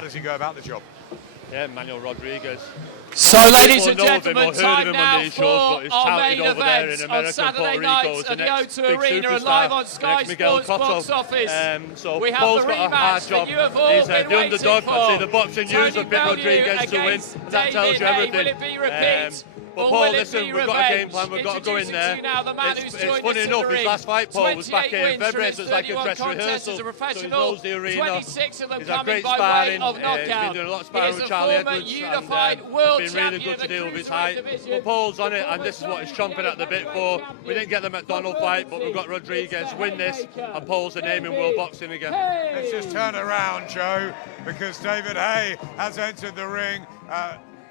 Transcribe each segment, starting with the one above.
How does he go about the job? Yeah, Manuel Rodriguez. So, ladies and gentlemen, time now for our main event on Saturday night at the O2 Arena and live on Sky Sports box office. We have the rematch that you have all been waiting for. I see the boxing news Tony of Bellew Rodriguez to win. That tells you everything. Will it be repeat? But Paul, listen, we've got a game plan, we've got to go in there. It's funny enough, his last fight, Paul, was back here in February, so it's like a dress rehearsal. So he knows the arena. 26 of them He's had coming great by sparring. way of He's knockout. been doing a lot of sparring with Charlie Edwards. Unified world it's been really good to deal with his height. But Paul's on it, and this is what he's chomping at the bit for. We didn't get the McDonald fight, but we've got Rodriguez win this, and Paul's the name in world boxing again. Let's just turn around, Joe, because David Haye has entered the ring.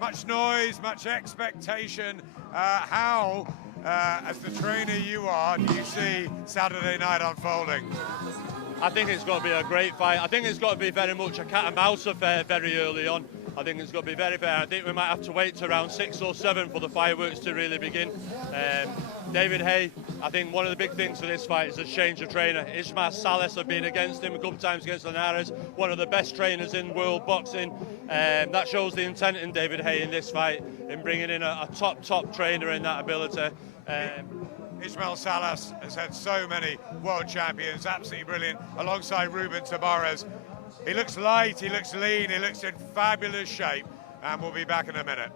Much noise, much expectation. How, as the trainer you are, do you see Saturday night unfolding? I think it's got to be a great fight. I think it's got to be very much a cat and mouse affair very early on. I think it's got to be very fair. I think we might have to wait to around 6 or 7 for the fireworks to really begin. David Haye, I think one of the big things for this fight is a change of trainer. Ismael Salas have been against him a couple of times against Linares, one of the best trainers in world boxing. That shows the intent in David Haye in this fight, in bringing in a top trainer in that ability. Ismael Salas has had so many world champions, absolutely brilliant, alongside Ruben Tabarez. He looks light, he looks lean, he looks in fabulous shape, and we'll be back in a minute.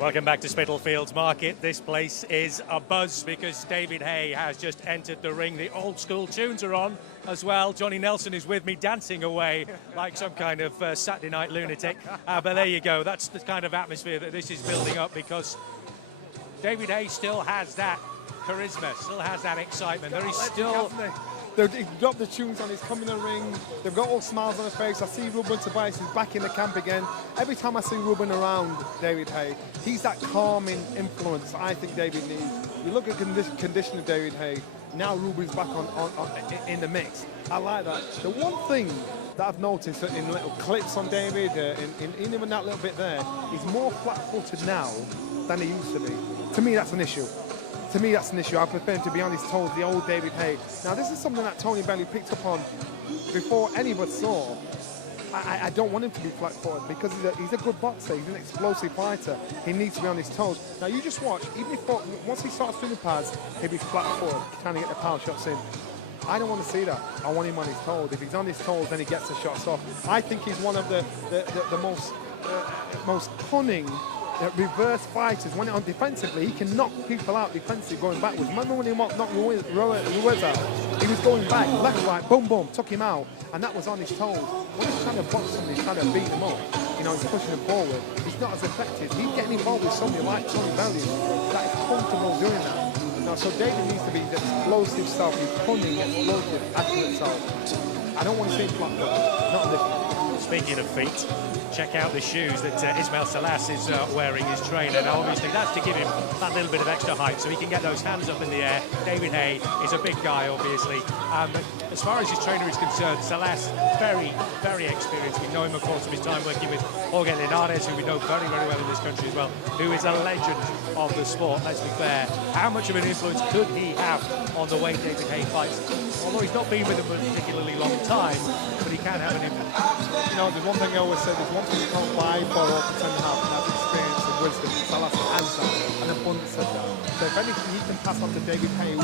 Welcome back to Spitalfields Market. This place is a buzz because David Haye has just entered the ring. The old school tunes are on as well. Johnny Nelson is with me dancing away like some kind of Saturday night lunatic. But there you go. That's the kind of atmosphere that this is building up because David Haye still has that charisma, still has that excitement. There is still... They've got the tunes on, he's coming in the ring, they've got all smiles on his face. I see Ruben Tobias is back in the camp again. Every time I see Ruben around David Haye, he's that calming influence I think David needs. You look at the condition of David Haye, now Ruben's back in the mix. I like that. The one thing that I've noticed in little clips on David, in even that little bit there, he's more flat-footed now than he used to be. To me, that's an issue. To me, that's an issue. I prefer him to be on his toes, the old David Haye. Now, this is something that Tony Bellew picked up on before anybody saw. I don't want him to be flat-footed because he's a good boxer. He's an explosive fighter. He needs to be on his toes. Now, you just watch. Even if once he starts doing the pads, he'll be flat-footed, trying to get the power shots in. I don't want to see that. I want him on his toes. If he's on his toes, then he gets the shots off. I think he's one of the most cunning reverse fighters. When on defensively, he can knock people out defensively going backwards. Remember when he knocked Ruiz out? He was going back, left, right, boom, boom, took him out, and that was on his toes. When he's trying to box him, he's trying to beat him up, you know, he's pushing him forward. He's not as effective. He's getting involved with somebody like Tony Bellew that is comfortable doing that. Now, so David needs to be the explosive self, he's cunning, explosive, accurate self. I don't want to see him flat-footed, not in this one. Speaking of feet, check out the shoes that Ismael Salas is wearing, his trainer. Now, obviously, that's to give him that little bit of extra height so he can get those hands up in the air. David Haye is a big guy, obviously. as far as his trainer is concerned, Salas, very, very experienced. We know him, of course, from his time working with Jorge Linares, who we know very, very well in this country as well, who is a legend of the sport, let's be fair. How much of an influence could he have on the way David Haye fights? Although he's not been with him a particularly long time, but he can have an influence. You know, the one thing I always say, there's one thing you can't buy for or pretend to have, and that's experience and wisdom. Salas has that, and abundance of that. So if anything he can pass on to David Haye,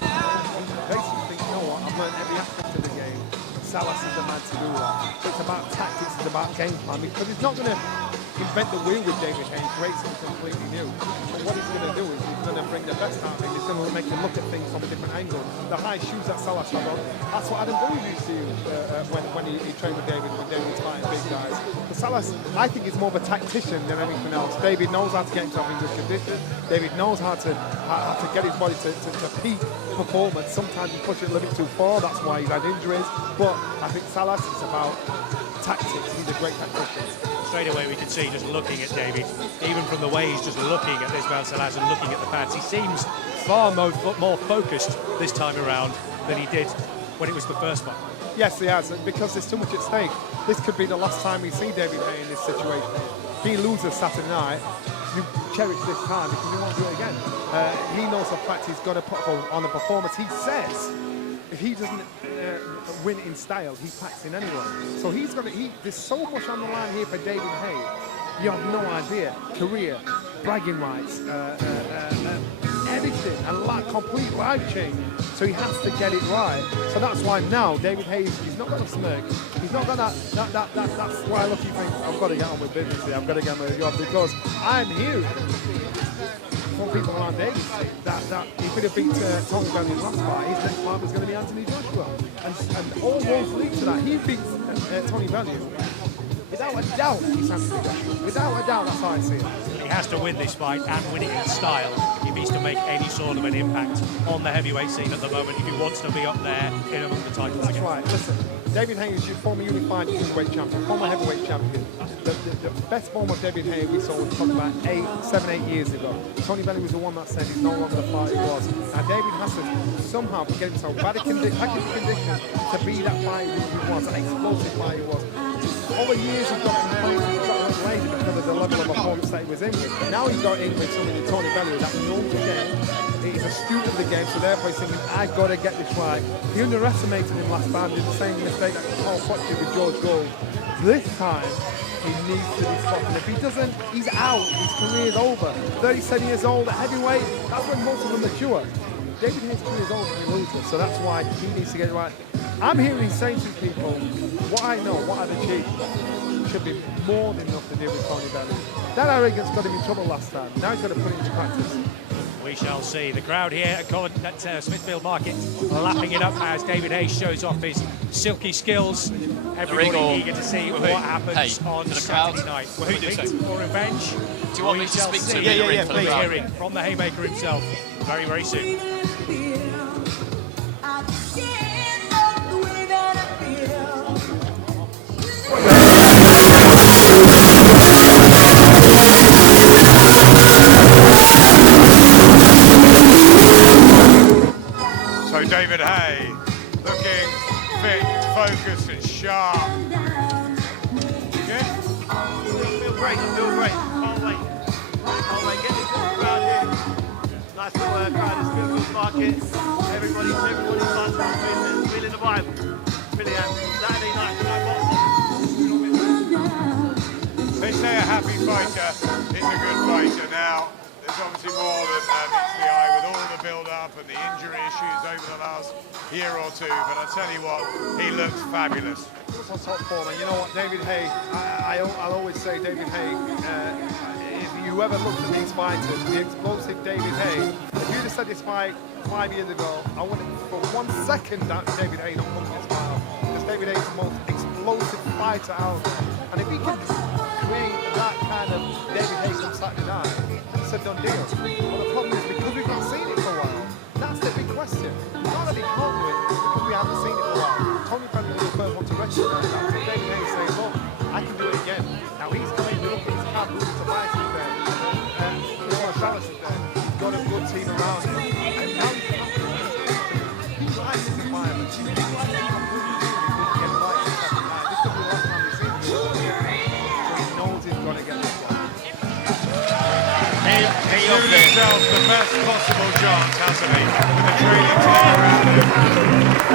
basically think, you know what, I've learned every aspect of the game. Salas is the man to do that. So it's about tactics, it's about game plan, because he's not going to invent the wheel with David Haye, create something completely new. But what he's going to do is he's going to bring the best out of him. He's going to make him look at things from a different angle. The high shoes that Salas had on, that's what Adam Bowie used to use when he trained with David, when David was fighting big guys. But Salas, I think, is more of a tactician than anything else. David knows how to get himself in good condition. David knows how to get his body to peak performance. Sometimes he pushes it a little bit too far, that's why he's had injuries. But I think Salas is about tactics. He's a great tactician. Straight away we can see, just looking at David, even from the way he's just looking at this man Salas and looking at the pads, he seems far more focused this time around than he did when it was the first fight. Yes, he has, because there's too much at stake. This could be the last time we see David Haye in this situation. If he loses Saturday night, you cherish this time because you won't do it again. He knows the fact he's got to put on a performance. He says if he doesn't win in style, he packs in anyway. So he's got to. There's so much on the line here for David Haye. You have no idea. Career, bragging rights, everything, and complete life change. So he has to get it right. So that's why now David Haye, he's not got a smirk. He's not got that's why I look, you think, I've got to get on with business here. I've got to get on with the job, because I'm here. Some people around David say that he could have beat Tony Bellew in his last fight. His next fight was going to be Anthony Joshua. And all roads lead to that. He beats Tony Bellew. Without a doubt, he's Anthony Joshua. Without a doubt, that's how I see it. He has to win this fight and win it in style if he's to make any sort of an impact on the heavyweight scene at the moment, if he wants to be up there in among the titles again. That's right. Listen, David Haye is your former unified cruiserweight champion, former heavyweight champion. The best form of David Haye we saw was talking about 7, 8 years ago. Tony Bellew was the one that said he's no longer the fighter he was. Now David has to somehow get himself back in condition to be that fighter he was, an explosive fighter he was. Over years he got lazy because of the level of performance that he was in with. Now he got in with somebody like Tony Bellew that knows the game. He's a student of the game, so therefore he's thinking, I've got to get this right. He underestimated him last time, did the same mistake that Paul Potts did with George Gold. This time, he needs to be stopped. If he doesn't, he's out. His career's over. 37 years old, at heavyweight, that's when most of them mature. David Haye's career is over if he loses, so that's why he needs to get it right. I'm hearing saying to people, what I know, what I've achieved, should be more than enough to deal with Tony Bellew. That arrogance got him in trouble last time. Now he's got to put it into practice. We shall see. The crowd here at Smithfield Market lapping it up as David Haye shows off his silky skills. Everybody eager to see what happens on Saturday night. Will he beat for revenge? Do you want me to speak to him? Yeah, please. Hearing from the Haymaker himself very, very soon. So David Haye looking fit, focused and sharp. Good? I feel great. Can't wait. Get this little crowd here. Nice little crowd in Smithfield Market. Everybody's fun, feeling the vibe. Really am. Saturday night, They say a happy fighter is a good fighter. Now, there's obviously more than meets the eye with all the build-up and the injury issues over the last year or two. But I tell you what, he looks fabulous. It's on top form, and you know what, David Haye, I'll always say David Haye, if you ever looked at these fighters, the explosive David Haye, if you'd have said this fight 5 years ago, I wouldn't for 1 second that David Haye not come this fight off. Because David Haye is the most explosive fighter out there. And if he can create that kind of David Haye on Saturday night, it's a done deal. But the problem is, because we've not seen it for a while, that's the big question. Not that he can't do it, it's because we haven't seen it for a while. Tony Bellew was the first one to recognise that. So David Haye saying, look, I can do it again. Now he's coming to look at his camp, Tobias is there, Salas is there. He's got a good team around him. And now he's likes his environment. He likes He's given himself the best possible chance, hasn't he? With the training team around him.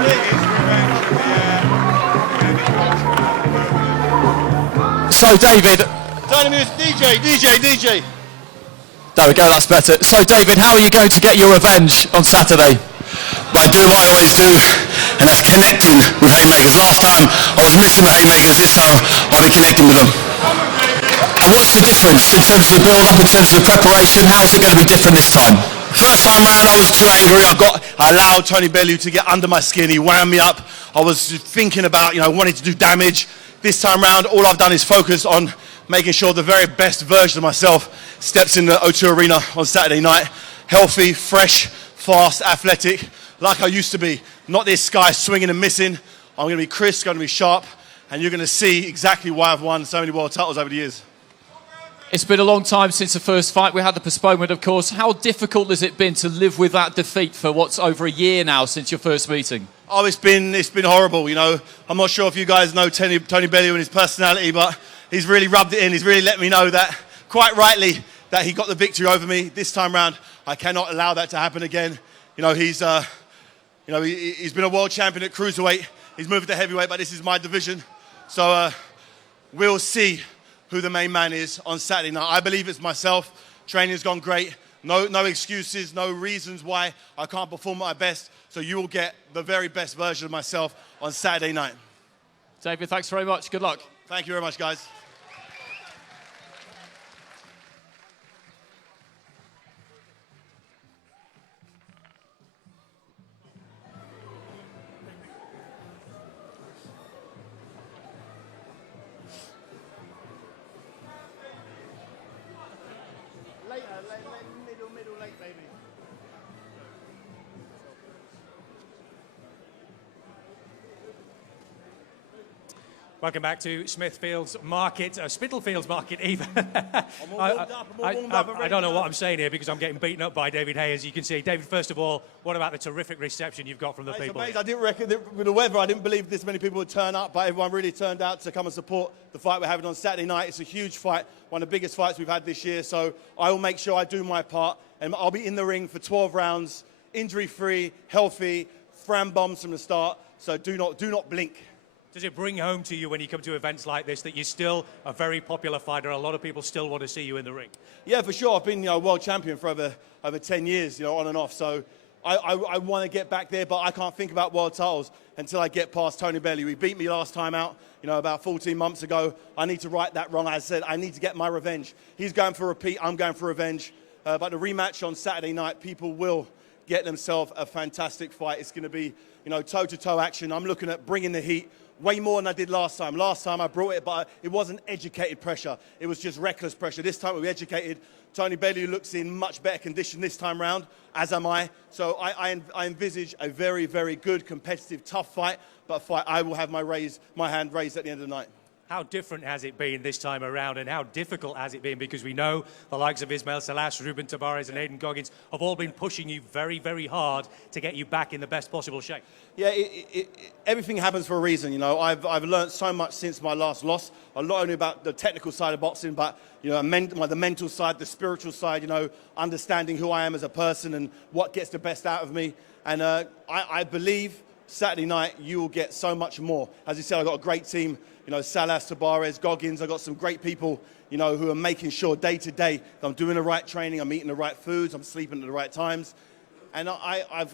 His revenge in the air. And he got So, David. DJ. There we go, that's better. So, David, how are you going to get your revenge on Saturday? By doing what I always do, and that's connecting with haymakers. Last time I was missing the haymakers, this time I'll be connecting with them. And what's the difference in terms of the build-up, in terms of the preparation? How is it going to be different this time? First time round I was too angry. I allowed Tony Bellew to get under my skin. He wound me up. I was thinking about, wanting to do damage. This time round, all I've done is focus on making sure the very best version of myself steps in the O2 Arena on Saturday night. Healthy, fresh, fast, athletic, like I used to be. Not this guy swinging and missing. I'm going to be crisp, going to be sharp, and you're going to see exactly why I've won so many world titles over the years. It's been a long time since the first fight. We had the postponement, of course. How difficult has it been to live with that defeat for what's over a year now since your first meeting? Oh, it's been horrible, I'm not sure if you guys know Tony Bellew and his personality, but he's really rubbed it in. He's really let me know that, quite rightly, that he got the victory over me. This time round, I cannot allow that to happen again. He's been a world champion at cruiserweight. He's moved to heavyweight, but this is my division. So we'll see who the main man is on Saturday night. I believe it's myself. Training's gone great. No excuses, no reasons why I can't perform at my best. So you will get the very best version of myself on Saturday night. David, thanks very much. Good luck. Thank you very much, guys. Middle, late, baby. Welcome back to Spitalfields Market even. I'm all warmed up. I don't know what I'm saying here because I'm getting beaten up by David Haye, as you can see. David, first of all, what about the terrific reception you've got from the people? Amazing. I didn't reckon that with the weather, I didn't believe this many people would turn up, but everyone really turned out to come and support the fight we're having on Saturday night. It's a huge fight, one of the biggest fights we've had this year, so I will make sure I do my part, and I'll be in the ring for 12 rounds, injury-free, healthy, Fram bombs from the start, so do not blink. Does it bring home to you when you come to events like this that you're still a very popular fighter? A lot of people still want to see you in the ring. Yeah, for sure. I've been world champion for over 10 years, on and off. So I want to get back there, but I can't think about world titles until I get past Tony Bellew. He beat me last time out, about 14 months ago. I need to right that wrong. As I said, I need to get my revenge. He's going for repeat. I'm going for revenge. But the rematch on Saturday night, people will get themselves a fantastic fight. It's going to be, toe-to-toe action. I'm looking at bringing the heat. Way more than I did last time. Last time I brought it, but it wasn't educated pressure. It was just reckless pressure. This time we were educated. Tony Bellew looks in much better condition this time round, as am I. So I envisage a very, very good, competitive, tough fight, but a fight I will have my hand raised at the end of the night. How different has it been this time around, and how difficult has it been? Because we know the likes of Ismail Salas, Ruben Tavares and Aidan Goggins have all been pushing you very, very hard to get you back in the best possible shape. Yeah, everything happens for a reason, I've learned so much since my last loss, not only about the technical side of boxing, but the mental side, the spiritual side, understanding who I am as a person and what gets the best out of me. And I believe Saturday night you will get so much more. As you said, I've got a great team. Salas, Tavares, Goggins. I've got some great people, who are making sure day to day that I'm doing the right training, I'm eating the right foods, I'm sleeping at the right times. And I've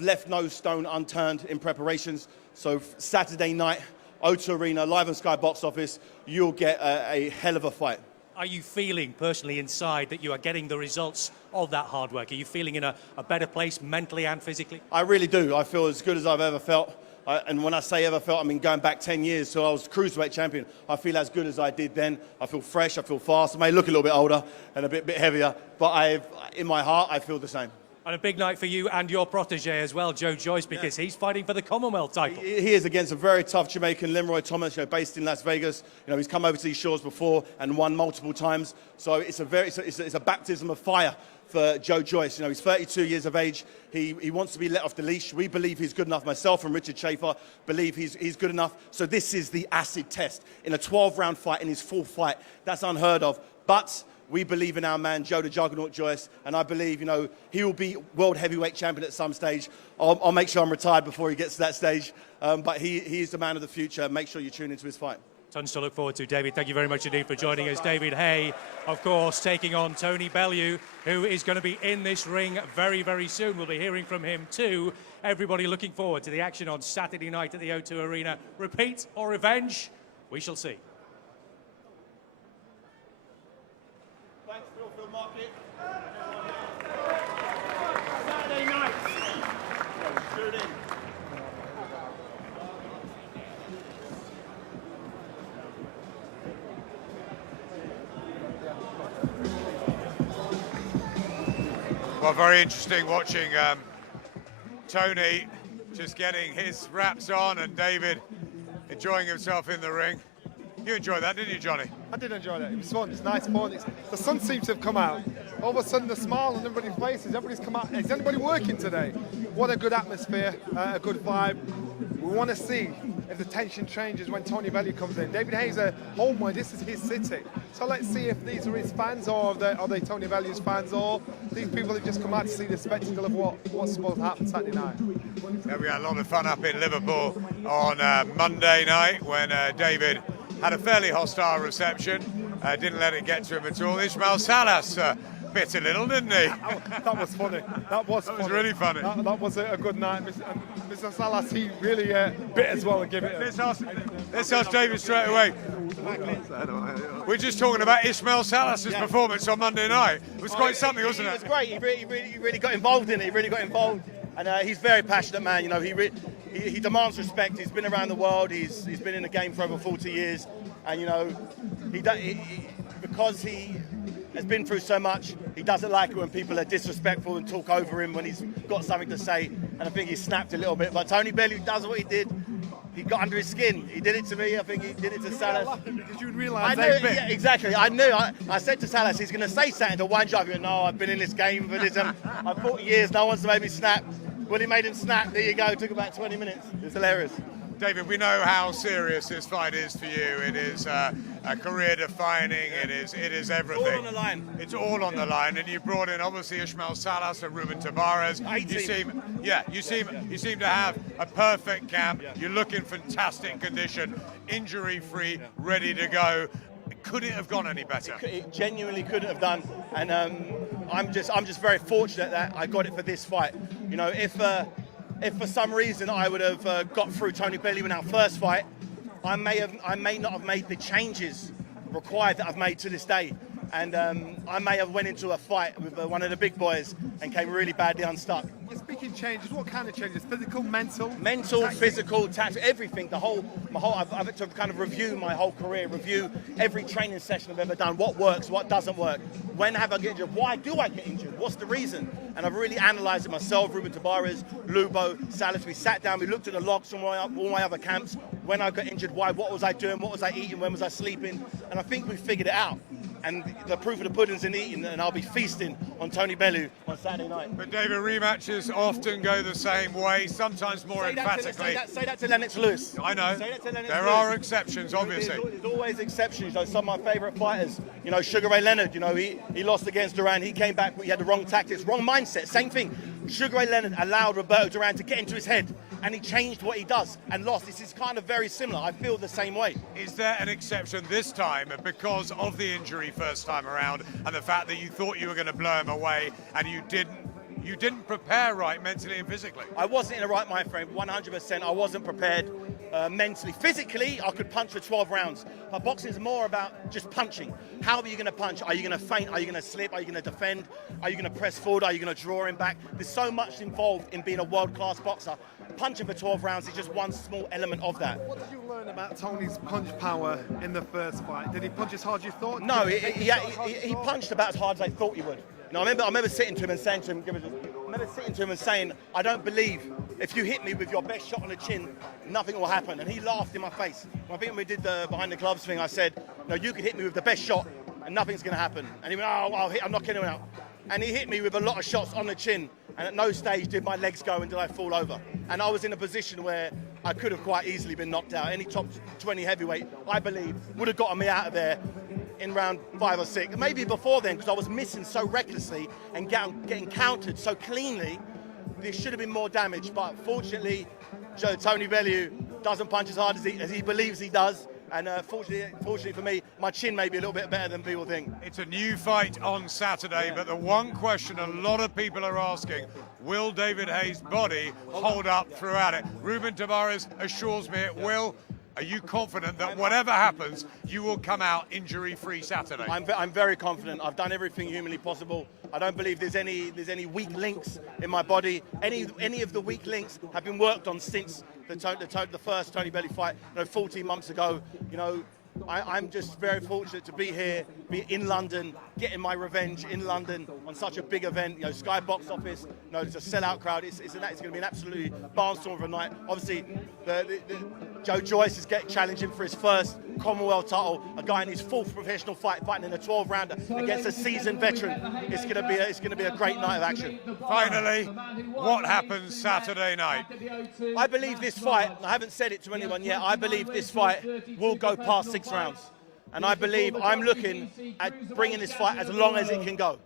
left no stone unturned in preparations. So Saturday night, O2 Arena, Live and Sky box office, you'll get a hell of a fight. Are you feeling personally inside that you are getting the results of that hard work? Are you feeling in a better place mentally and physically? I really do. I feel as good as I've ever felt. And when I say ever felt, I mean going back 10 years, so I was cruiserweight champion. I feel as good as I did then. I feel fresh, I feel fast. I may look a little bit older and a bit heavier, but in my heart, I feel the same. And a big night for you and your protege as well, Joe Joyce, because he's fighting for the Commonwealth title. He is against a very tough Jamaican, Limroy Thomas, based in Las Vegas. He's come over to these shores before and won multiple times. So it's a baptism of fire for Joe Joyce. He's 32 years of age. He wants to be let off the leash. We believe he's good enough. Myself and Richard Schaefer believe he's good enough. So this is the acid test in a 12-round fight in his full fight. That's unheard of. But We believe in our man, Joe the Juggernaut Joyce, and I believe, you know, he will be world heavyweight champion at some stage. I'll make sure I'm retired before he gets to that stage, but he is the man of the future. Make sure you tune into his fight. Tons to look forward to, David. Thank you very much indeed for joining us. David Haye, of course, taking on Tony Bellew, who is going to be in this ring very, very soon. We'll be hearing from him too. Everybody looking forward to the action on Saturday night at the O2 Arena. Repeat or revenge? We shall see. Thanks, Phil Market. Saturday night. Tune in. Well, very interesting watching Tony just getting his wraps on and David enjoying himself in the ring. You enjoyed that, didn't you, Johnny? I did enjoy that. It was fun. It's nice fun. The sun seems to have come out. All of a sudden, the smile on everybody's faces. Everybody's come out. Is anybody working today? What a good atmosphere, a good vibe. We want to see if the tension changes when Tony Bellew comes in. David Haye's a homeboy. This is his city. So let's see if these are his fans, or are they Tony Bellew's fans, or these people have just come out to see the spectacle of what's supposed to happen Saturday night. Yeah, we had a lot of fun up in Liverpool on Monday night when David had a fairly hostile reception. Didn't let it get to him at all. Ismail Salas bit a little, didn't he? That was funny. That was really funny. That was a good night. Mr. Salas, he really bit as well and gave it. Let's ask David straight away. We're just talking about Ismail Salas's performance on Monday night. It was quite something, wasn't it? It was great. He really got involved in it. He really got involved, and he's a very passionate man. You know, he demands respect. He's been around the world. He's been in the game for over 40 years, and you know, because he has been through so much, he doesn't like it when people are disrespectful and talk over him when he's got something to say. And I think he snapped a little bit. But Tony Bellew does what he did. He got under his skin. He did it to me. I think he did it to Salas. Did you realise that? Yeah, exactly. I knew. I said to Salas, he's going to say something to wind you up. He went, no, I've been in this game for this. I've 40 years. No one's made me snap. When he made him snap, there you go. It took about 20 minutes. It was hilarious. David, we know how serious this fight is for you. It is a career-defining. It is everything. It's all on the line. It's all on the line, and you brought in obviously Ismail Salas and Ruben Tavares. You seem to have a perfect camp. Yeah. You look in fantastic condition, injury-free, ready to go. Could it have gone any better? It genuinely couldn't have done, and I'm just very fortunate that I got it for this fight. You know, if for some reason I would have got through Tony Bellew in our first fight, I may not have made the changes required that I've made to this day, and I may have went into a fight with one of the big boys and came really badly unstuck. Speaking changes, what kind of changes? Physical, mental? Mental, tactics? Physical, tactical, everything. I've had to kind of review my whole career, review every training session I've ever done. What works, what doesn't work. When have I get injured? Why do I get injured? What's the reason? And I've really analysed it myself. Ruben Tavares, Lubo, Salas. We sat down. We looked at the logs from all my other camps. When I got injured, why? What was I doing? What was I eating? When was I sleeping? And I think we figured it out. And the proof of the pudding's in eating, and I'll be feasting on Tony Bellew on Saturday night. But David, rematches often go the same way, sometimes more emphatically. Say that to Lennox Lewis. I know. There are exceptions, obviously. There's always exceptions. You know, some of my favourite fighters, you know, Sugar Ray Leonard, you know, he lost against Duran. He came back, but he had the wrong tactics, wrong mindset. Same thing. Sugar Ray Leonard allowed Roberto Duran to get into his head, and he changed what he does and lost. This is kind of very similar. I feel the same way. Is there an exception this time because of the injury first time around and the fact that you thought you were going to blow him away and you didn't prepare right mentally and physically? I wasn't in the right mind frame, 100%. I wasn't prepared mentally. Physically, I could punch for 12 rounds. But boxing is more about just punching. How are you going to punch? Are you going to feint? Are you going to slip? Are you going to defend? Are you going to press forward? Are you going to draw him back? There's so much involved in being a world-class boxer. Punching for 12 rounds is just one small element of that. What did you learn about Tony's punch power in the first fight? Did he punch as hard as you thought? No, he punched about as hard as I thought he would. You know, I remember sitting to him and saying to him, I don't believe if you hit me with your best shot on the chin, nothing will happen. And he laughed in my face. I think when we did the behind the gloves thing, I said, no, you could hit me with the best shot and nothing's going to happen. And he went, I'm knocking him out. And he hit me with a lot of shots on the chin. And at no stage did my legs go and did I fall over. And I was in a position where I could have quite easily been knocked out. Any top 20 heavyweight, I believe, would have gotten me out of there in round 5 or 6. Maybe before then, because I was missing so recklessly and getting countered so cleanly. There should have been more damage, but fortunately, Tony Bellew doesn't punch as hard as he believes he does. And fortunately for me, my chin may be a little bit better than people think. It's a new fight on Saturday, but the one question a lot of people are asking, will David Haye's body hold up throughout it? Ruben Tavares assures me it will. Are you confident that whatever happens, you will come out injury-free Saturday? I'm very confident. I've done everything humanly possible. I don't believe there's any weak links in my body. Any of the weak links have been worked on since the first Tony Bellew fight, 14 months ago. I'm just very fortunate to be here, be in London, getting my revenge in London on such a big event. Sky box office, it's a sellout crowd. It's going to be an absolutely barnstorm of a night. Obviously, Joe Joyce is challenging for his first Commonwealth title. A guy in his 4th professional fight, fighting in a 12-rounder against a seasoned veteran. It's going to be a great night of action. Finally, what happens Saturday night? I believe this fight. I haven't said it to anyone yet. I believe this fight will go past 6 rounds. And I believe I'm looking at bringing this fight as long as it can go.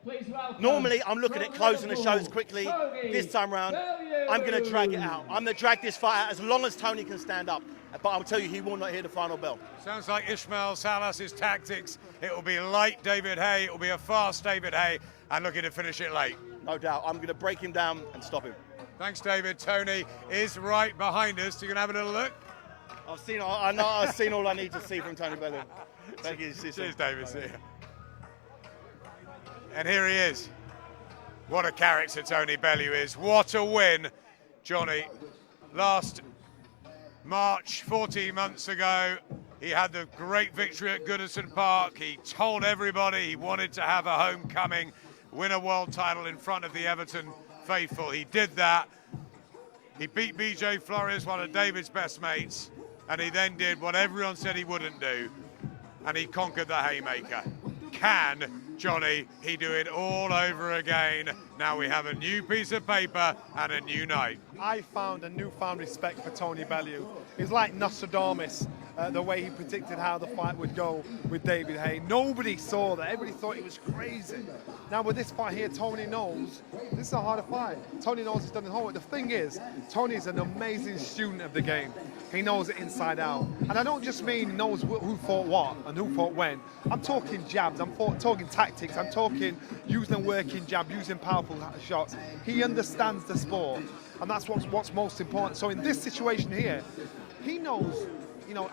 Normally, I'm looking at closing the shows quickly. This time round, I'm going to drag it out. I'm going to drag this fight out as long as Tony can stand up. But I'll tell you, he will not hear the final bell. Sounds like Ismail Salas's tactics. It will be light David Haye. It will be a fast David Haye, and looking to finish it late. No doubt. I'm going to break him down and stop him. Thanks, David. Tony is right behind us. You can have a little look. I've seen all I need to see from Tony Bellew. Thank you. Cheers, David. See you. And here he is. What a character Tony Bellew is. What a win, Johnny. Last March, 14 months ago, he had the great victory at Goodison Park. He told everybody he wanted to have a homecoming, win a world title in front of the Everton faithful. He did that. He beat BJ Flores, one of David's best mates, and he then did what everyone said he wouldn't do, and he conquered the Haymaker. Can Johnny, he do it all over again? Now we have a new piece of paper and a new night. I found a newfound respect for Tony Bellew. He's like Nostradamus, the way he predicted how the fight would go with David Haye. Nobody saw that. Everybody thought he was crazy. Now with this fight here, Tony knows this is a harder fight. Tony knows he's done the homework. The thing is, Tony's an amazing student of the game. He knows it inside out. And I don't just mean knows who fought what and who fought when. I'm talking jabs, I'm talking tactics, I'm talking using a working jab, using powerful shots. He understands the sport, and that's what's most important. So in this situation here, he knows,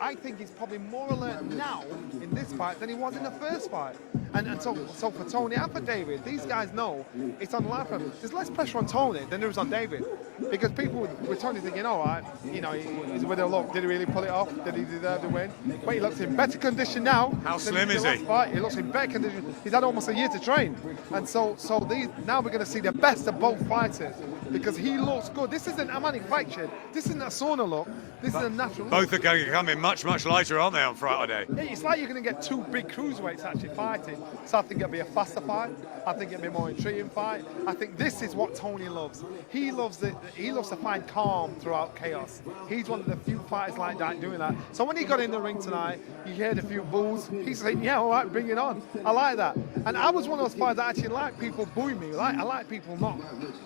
I think he's probably more alert now in this fight than he was in the first fight. And so for Tony and for David, these guys know it's on life. There's less pressure on Tony than there is on David. Because people with Tony thinking, all right, he's with a look. Did he really pull it off? Did he deserve the win? But he looks in better condition now. How slim is he? He looks in better condition. He's had almost a year to train. And so now we're going to see the best of both fighters. Because he looks good. This isn't a manufactured. This isn't a sauna look. This is a natural look. Both are going to come in much, much lighter, aren't they, on Friday? Yeah, it's like you're going to get 2 big cruiserweights actually fighting. So I think it'll be a faster fight. I think it'll be a more intriguing fight. I think this is what Tony loves. He loves to find calm throughout chaos. He's one of the few fighters like that doing that. So when he got in the ring tonight, he heard a few boos. He's saying, yeah, all right, bring it on. I like that. And I was one of those fighters that actually like people booing me. I like people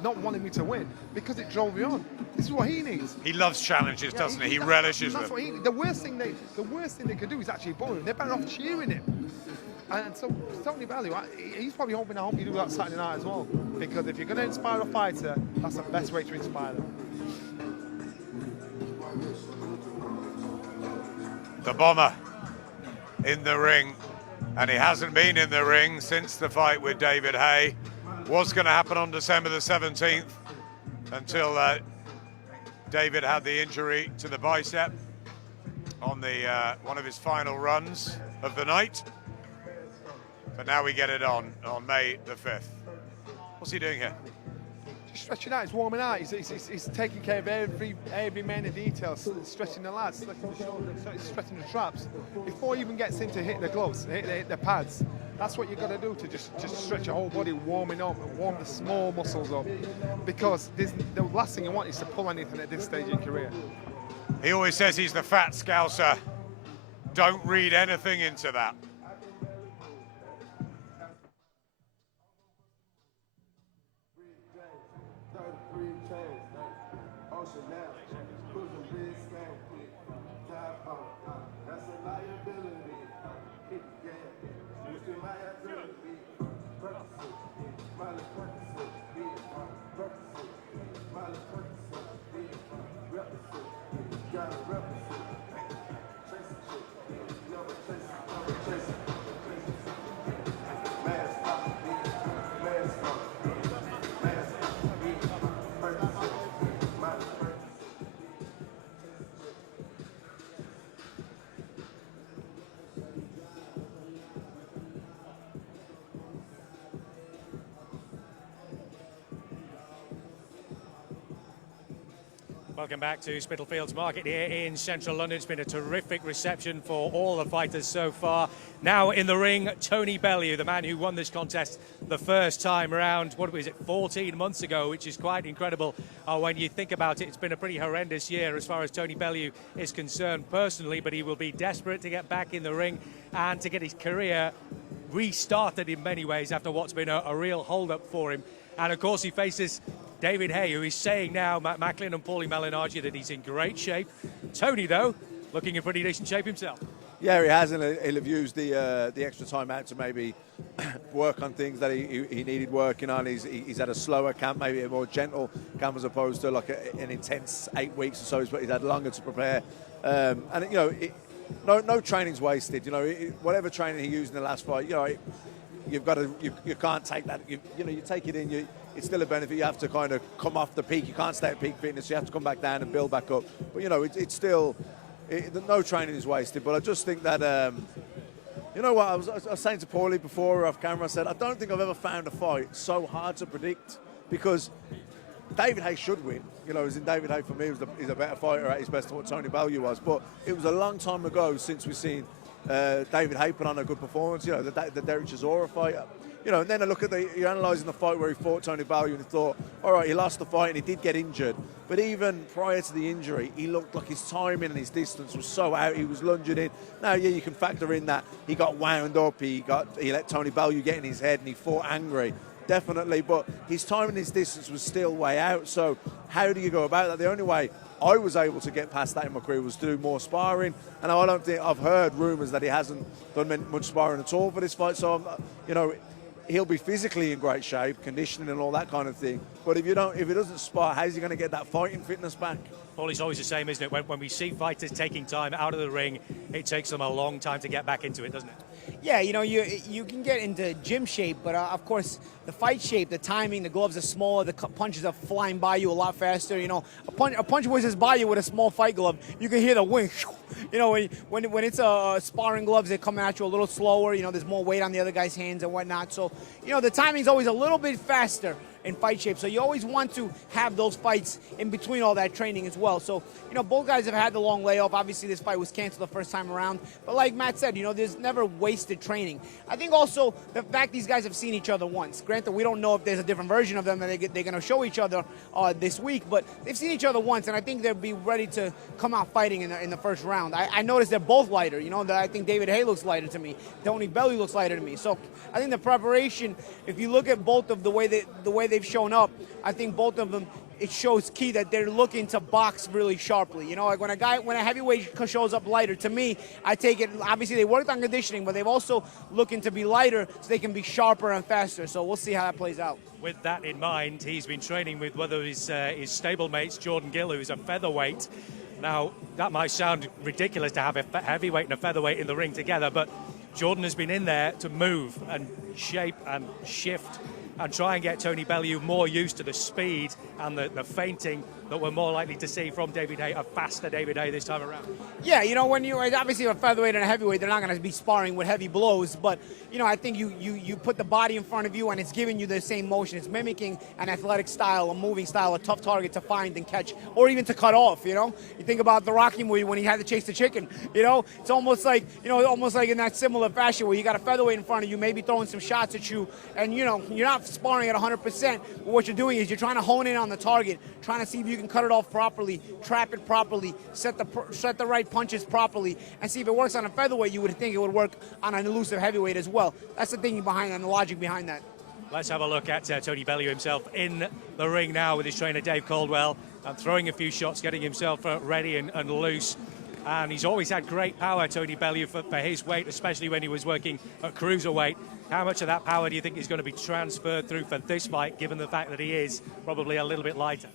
not wanting me to win because it drove me on. This is what he needs. He loves challenges, doesn't he? He relishes them. The worst thing they could do is actually boo him. They're better off cheering him. And so Tony Bellew, he's probably hoping you do that Saturday night as well. Because if you're going to inspire a fighter, that's the best way to inspire them. The Bomber in the ring, and he hasn't been in the ring since the fight with David Haye. Was going to happen on December the 17th until David had the injury to the bicep on the one of his final runs of the night. But now we get it on May the 5th. What's he doing here? Just stretching out, he's warming out. He's taking care of every minor detail, stretching the lads, stretching the shoulders, stretching the traps. Before he even gets into hitting the gloves, hit the pads, that's what you've got to do to just stretch your whole body, warming up and warm the small muscles up. Because the last thing you want is to pull anything at this stage in your career. He always says he's the fat scouser. Don't read anything into that. Welcome back to Spitalfields Market here in central London. It's been a terrific reception for all the fighters so far. Now in the ring, Tony Bellew, the man who won this contest the first time around, what was it, 14 months ago, which is quite incredible. When you think about it, it's been a pretty horrendous year as far as Tony Bellew is concerned personally, but he will be desperate to get back in the ring and to get his career restarted in many ways after what's been a real hold-up for him. And of course he faces David Haye, who is saying now, Matt Macklin and Paulie Malignaggi, that he's in great shape. Tony, though, looking in pretty decent shape himself. Yeah, he has, and he'll have used the extra time out to maybe work on things that he needed working on. He's had a slower camp, maybe a more gentle camp as opposed to like an intense 8 weeks or so. But he's had longer to prepare, and you know, no training's wasted. You know, whatever training he used in the last fight, you know, you've got to, you can't take that. You take it in. It's still a benefit. You have to kind of come off the peak. You can't stay at peak fitness. You have to come back down and build back up. But, you know, it's still, no training is wasted. But I just think that, you know what, I was saying to Paulie before off camera, I said, I don't think I've ever found a fight so hard to predict because David Haye should win. You know, as in David Haye for me is a better fighter at his best than what Tony Bellew was. But it was a long time ago since we've seen David Haye put on a good performance. You know, the Derek Chisora fight. You know, and then I look at you're analysing the fight where he fought Tony Bellew and he thought, all right, he lost the fight and he did get injured. But even prior to the injury, he looked like his timing and his distance was so out. He was lunging in. Now, yeah, you can factor in that he got wound up. He let Tony Bellew get in his head and he fought angry. Definitely, but his time and his distance was still way out. So how do you go about that? The only way I was able to get past that in my career was to do more sparring, and I don't think I've heard rumours that he hasn't done much sparring at all for this fight. So you know, he'll be physically in great shape, conditioning and all that kind of thing. But if he doesn't spar, how's he going to get that fighting fitness back? Well, it's always the same, isn't it? When we see fighters taking time out of the ring, it takes them a long time to get back into it, doesn't it? Yeah, you know, you can get into gym shape, but of course, the fight shape, the timing, the gloves are smaller, the punches are flying by you a lot faster. You know, a punch whizzes by you with a small fight glove, you can hear the wing. You know, when it's sparring gloves, they're coming at you a little slower. You know, there's more weight on the other guy's hands and whatnot. So, you know, the timing's always a little bit faster in fight shape. So you always want to have those fights in between all that training as well. So, you know, both guys have had the long layoff. Obviously, this fight was canceled the first time around. But like Matt said, you know, there's never wasted training. I think also the fact these guys have seen each other once. Granted, we don't know if there's a different version of them that they're going to show each other this week, but they've seen each other once, and I think they'll be ready to come out fighting in the first round. I noticed they're both lighter. You know, I think David Haye looks lighter to me. Tony Bellew looks lighter to me. So I think the preparation, if you look at both of the way they've shown up, I think both of them, it shows key that they're looking to box really sharply. You know, like when a heavyweight shows up lighter, to me, I take it, obviously they worked on conditioning, but they've also looking to be lighter so they can be sharper and faster. So we'll see how that plays out. With that in mind, he's been training with one of his stablemates, Jordan Gill, who's a featherweight. Now, that might sound ridiculous to have a heavyweight and a featherweight in the ring together, but Jordan has been in there to move and shape and shift and try and get Tony Bellew more used to the speed and the feinting that we're more likely to see from David Haye, a faster David Haye this time around. Yeah, you know, when you obviously a featherweight and a heavyweight, they're not going to be sparring with heavy blows, but you know, I think you put the body in front of you and it's giving you the same motion. It's mimicking an athletic style, a moving style, a tough target to find and catch, or even to cut off. You know, you think about the Rocky movie when he had to chase the chicken. You know, it's almost like in that similar fashion where you got a featherweight in front of you, maybe throwing some shots at you, and you know, you're not sparring at 100%. But what you're doing is you're trying to hone in on the target, trying to see if you can cut it off properly, trap it properly, set the right punches properly, and see if it works on a featherweight. You would think it would work on an elusive heavyweight as well. That's the thinking behind and the logic behind that. Let's have a look at Tony Bellew himself in the ring now with his trainer Dave Caldwell, and throwing a few shots, getting himself ready and loose. and he's always had great power, Tony Bellew, for his weight, especially when he was working at cruiserweight. How much of that power do you think is going to be transferred through for this fight, given the fact that he is probably a little bit lighter?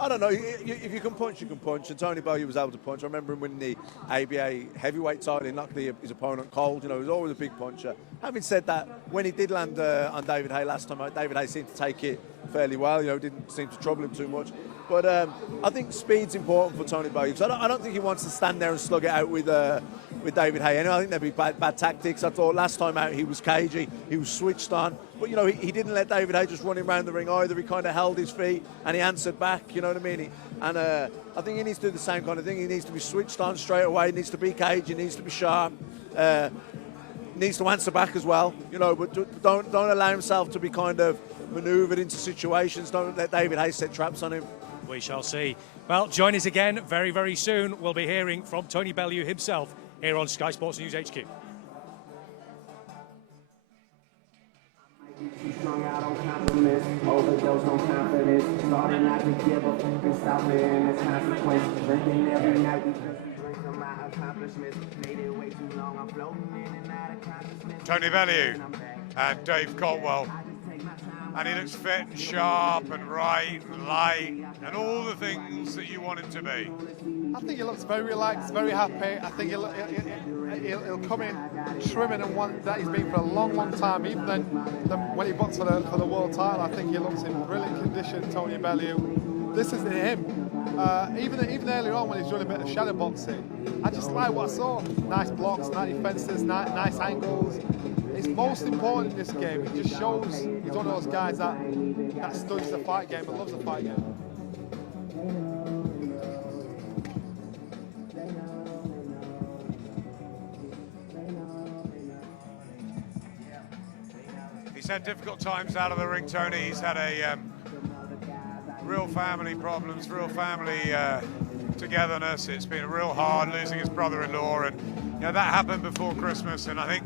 I don't know. If you can punch, you can punch. And Tony Bellew was able to punch. I remember him winning the ABA heavyweight title. He knocked his opponent cold. You know, he was always a big puncher. Having said that, when he did land on David Haye last time, David Haye seemed to take it fairly well. You know, didn't seem to trouble him too much. But I think speed's important for Tony Bellew. So I don't think he wants to stand there and slug it out with David Haye. Anyway, I think there'd be bad tactics. I thought last time out he was cagey, he was switched on. But, you know, he didn't let David Haye just run him around the ring either. He kind of held his feet and he answered back, you know what I mean? I think he needs to do the same kind of thing. He needs to be switched on straight away. He needs to be cagey, he needs to be sharp. Needs to answer back as well, you know, but don't allow himself to be kind of manoeuvred into situations. Don't let David Haye set traps on him. We shall see. Well, join us again very, very soon. We'll be hearing from Tony Bellew himself here on Sky Sports News HQ. Strung out on compliments, overdose on confidence. Starting not to give up and stopping in its consequence. Drinking every night because we drink on my accomplishments. Made it way too long, I'm floating in and out of consciousness. Tony Bellew and Dave Cotwell. And he looks fit and sharp and right and light and all the things that you want him to be. I think he looks very relaxed, very happy. I think he'll come in trimming and one that he's been for a long, long time. Even then when he boxed for the world title, I think he looks in brilliant condition, Tony Bellew. This isn't him. Even earlier on when he's doing a bit of shadow boxing, I just like what I saw. Nice blocks, nice defenses, nice angles. It's most important in this game. He just shows he's one of those guys that studies the fight game and loves the fight game. He's had difficult times out of the ring, Tony. He's had a real family problems, real family togetherness. It's been real hard losing his brother-in-law, and you know that happened before Christmas. And I think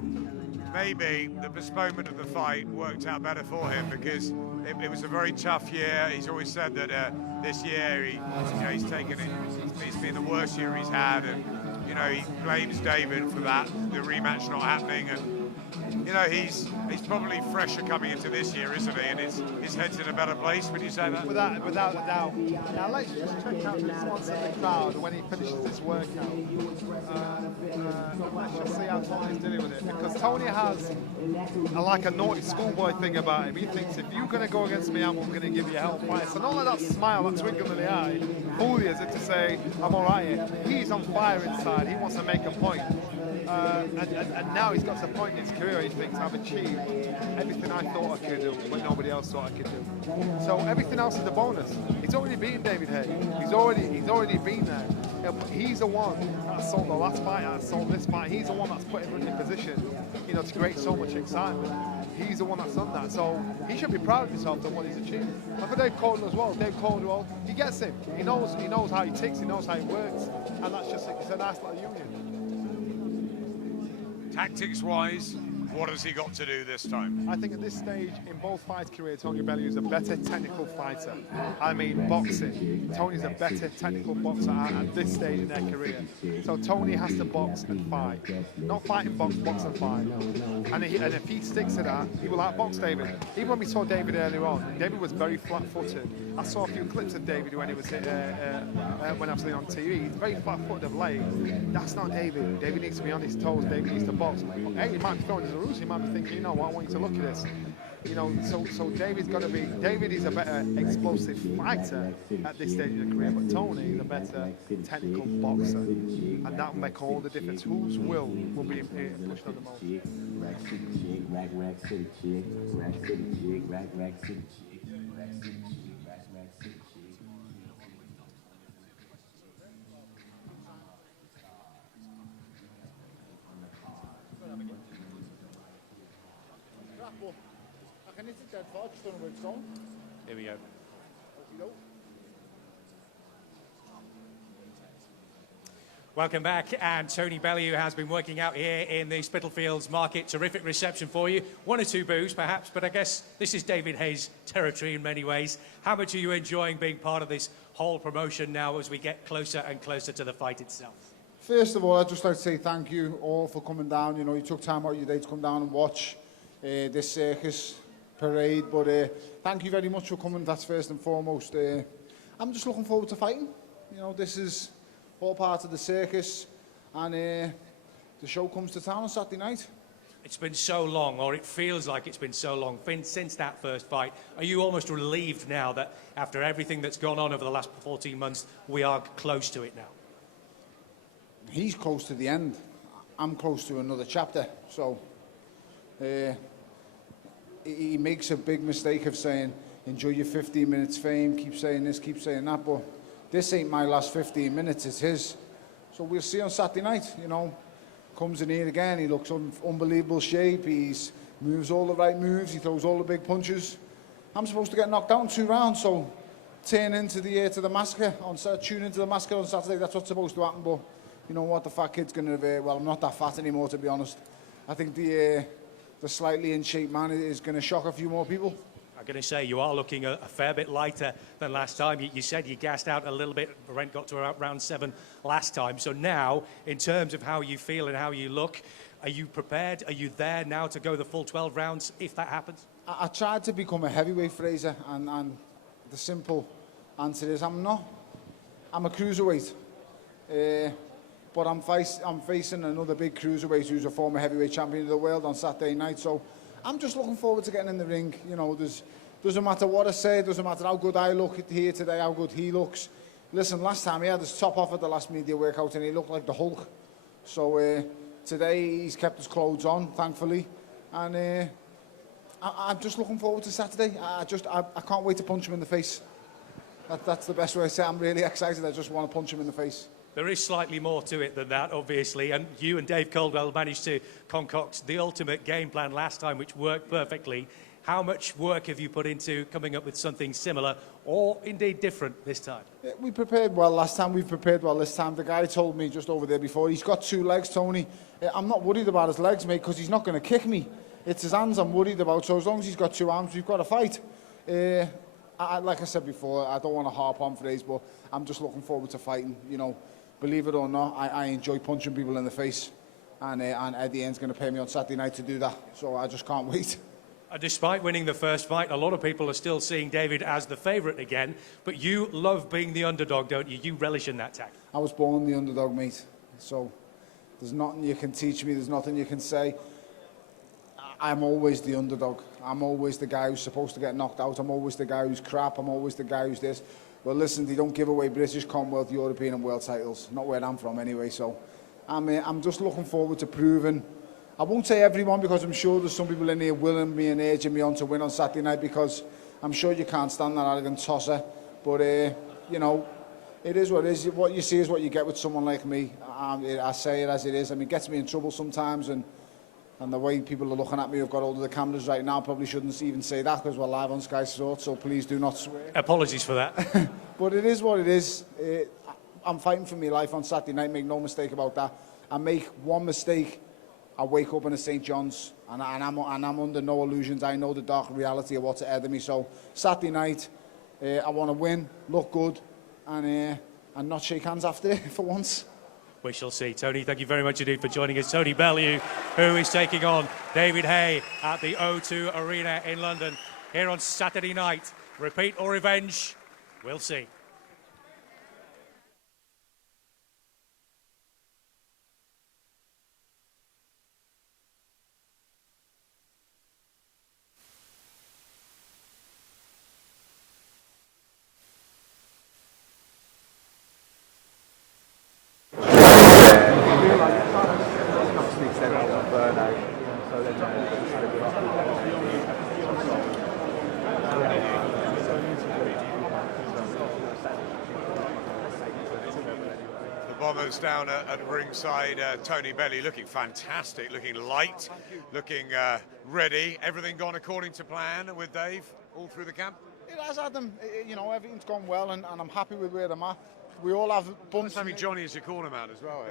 maybe the postponement of the fight worked out better for him because it was a very tough year. He's always said that this year he's taken it. It's been the worst year he's had, and you know he blames David for that, the rematch not happening, and you know he's probably fresher coming into this year, isn't he? And his head's in a better place. Would you say that? Without a doubt. Now let's just check out the response of the crowd when he finishes this workout. Let's just see how Tony's dealing with it, because Tony has like a naughty schoolboy thing about him. He thinks if you're going to go against me, I'm going to give you a hell fight. So don't let that smile, that twinkle in the eye, fool you as if to say I'm all right here. He's on fire inside. He wants to make a point. And now he's got to a point in his career he thinks I've achieved everything I thought I could do, but nobody else thought I could do. So everything else is a bonus. He's already beaten David Haye. He's already been there. He's the one that sold the last fight, that sold this fight. He's the one that's put everyone in position, you know, to create so much excitement. He's the one that's done that. So he should be proud of himself for what he's achieved. And for Dave Caldwell as well. Dave Caldwell, he gets it. He knows how he ticks. He knows how he works, and that's just it's a nice little union. Tactics-wise, what has he got to do this time? I think at this stage in both fights' career, Tony Bellew is a better technical fighter. I mean, boxing. Tony's a better technical boxer at this stage in their career. So Tony has to box and fight. Not fight and box and fight. And if he sticks to that, he will outbox David. Even when we saw David earlier on, David was very flat-footed. I saw a few clips of David when he was when I was on TV. He's very flat-footed of late. That's not David. David needs to be on his toes. David needs to box. Hey, he might be throwing his rules. He might be thinking, you know what, I want you to look at this. You know, so David is a better explosive fighter at this stage of the career, but Tony is a better technical boxer, and that will make all the difference. Whose will be pushed on the most? Here we go. Welcome back, and Tony Bellew has been working out here in the Spitalfields market. Terrific reception for you. 1 or 2 boos, perhaps, but I guess this is David Haye's territory in many ways. How much are you enjoying being part of this whole promotion now as we get closer and closer to the fight itself? First of all, I'd just like to say thank you all for coming down. You know, you took time out of your day to come down and watch this circus parade, but thank you very much for coming, that's first and foremost. I'm just looking forward to fighting. You know, this is all part of the circus, and the show comes to town on Saturday night. It's been so long, or it feels like it's been so long, since that first fight. Are you almost relieved now that after everything that's gone on over the last 14 months, we are close to it now? He's close to the end. I'm close to another chapter. So he makes a big mistake of saying, enjoy your 15 minutes fame, keep saying this, keep saying that, but this ain't my last 15 minutes, it's his. So we'll see on Saturday night, you know. Comes in here again, he looks unbelievable shape, he moves all the right moves, he throws all the big punches. I'm supposed to get knocked out in 2 rounds, so tune into the massacre on Saturday, that's what's supposed to happen, but you know what, the fat kid's going to, well, I'm not that fat anymore, to be honest. I think the slightly in shape man is going to shock a few more people. I'm going to say you are looking a fair bit lighter than last time. You said you gassed out a little bit. Brent got to round 7 last time. So now, in terms of how you feel and how you look, are you prepared? Are you there now to go the full 12 rounds if that happens? I tried to become a heavyweight, Fraser, and the simple answer is I'm not. I'm a cruiserweight. But I'm facing another big cruiserweight who's a former heavyweight champion of the world on Saturday night. So I'm just looking forward to getting in the ring. You know, doesn't matter what I say, doesn't matter how good I look here today, how good he looks. Listen, last time he had his top off at the last media workout and he looked like the Hulk. So today he's kept his clothes on, thankfully. And I'm just looking forward to Saturday. I can't wait to punch him in the face. That's the best way to say it. I'm really excited. I just want to punch him in the face. There is slightly more to it than that, obviously, and you and Dave Caldwell managed to concoct the ultimate game plan last time, which worked perfectly. How much work have you put into coming up with something similar, or indeed different this time? Yeah, we prepared well last time, we've prepared well this time. The guy told me just over there before, he's got 2 legs, Tony. I'm not worried about his legs, mate, because he's not going to kick me. It's his hands I'm worried about, so as long as he's got 2 arms, we've got a fight. Like I said before, I don't want to harp on phrase, but I'm just looking forward to fighting, you know. Believe it or not, I enjoy punching people in the face, and Eddie Hearn's going to pay me on Saturday night to do that, so I just can't wait. Despite winning the first fight, a lot of people are still seeing David as the favourite again, but you love being the underdog, don't you? You relish in that tag. I was born the underdog, mate, so there's nothing you can teach me, there's nothing you can say. I'm always the underdog. I'm always the guy who's supposed to get knocked out. I'm always the guy who's crap. I'm always the guy who's this. Well, listen, they don't give away British, Commonwealth, European and world titles. Not where I'm from anyway, so I'm just looking forward to proving. I won't say everyone, because I'm sure there's some people in here willing me and urging me on to win on Saturday night, because I'm sure you can't stand that arrogant tosser. But, you know, it is what it is. What you see is what you get with someone like me. I say it as it is. I mean, it gets me in trouble sometimes, and the way people are looking at me, I've got all of the cameras right now, probably shouldn't even say that because we're live on Sky Sports, so please do not swear. Apologies for that. But it is what it is. I'm fighting for my life on Saturday night, make no mistake about that. I make one mistake, I wake up in a St. John's, and I'm under no illusions. I know the dark reality of what's ahead of me. So Saturday night, I want to win, look good, and not shake hands after it for once. We shall see. Tony, thank you very much indeed for joining us. Tony Bellew, who is taking on David Haye at the O2 Arena in London here on Saturday night. Repeat or revenge? We'll see. Bombers down at ringside. Tony Bellew looking fantastic, looking light, looking ready. Everything gone according to plan with Dave all through the camp? It has, Adam. You know, everything's gone well, and I'm happy with where I'm at. we all have bumps. Having Johnny as your corner man as well.